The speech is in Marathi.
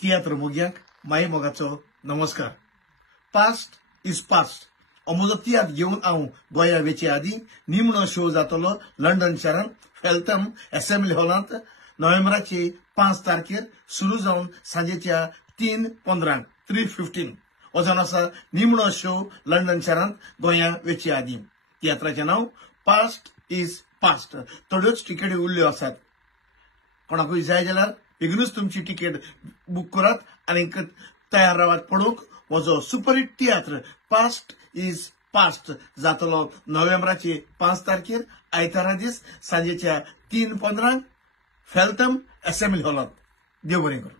तियात्र मोग्यांक माई मोगाचो नमस्कार. पास्ट इज पास्ट अमोजो तियात्र घेवन हांव गोंया वेचे आदीं निमणो शो जातलो लंडन शारांत फेल्थम असेंब्ली हॉलांत नोव्हेंबराचे 5 तारखेर सुरू जावन सांजेच्या 3:15 3:15 हो जावन आसा निमणो शो लंडन शारांत गोंया वेचे आदीं. तियात्राचें नांव पास्ट इज पास्ट. थोड्योच तिकेटी उरल्यो आसात. कोणाकूय जाय जाल्यार बेगीनूच तुमची तिकेट बूक करात आनी तयार रावात पळोवंक म्हजो superhit tiatr past is past जातलो नोव्हेंबराचे 5 तारखेर आयतारा दीस सांजेच्या 3:15 फेल्थम असेंब्ली हॉलांत. देव बरें करूं.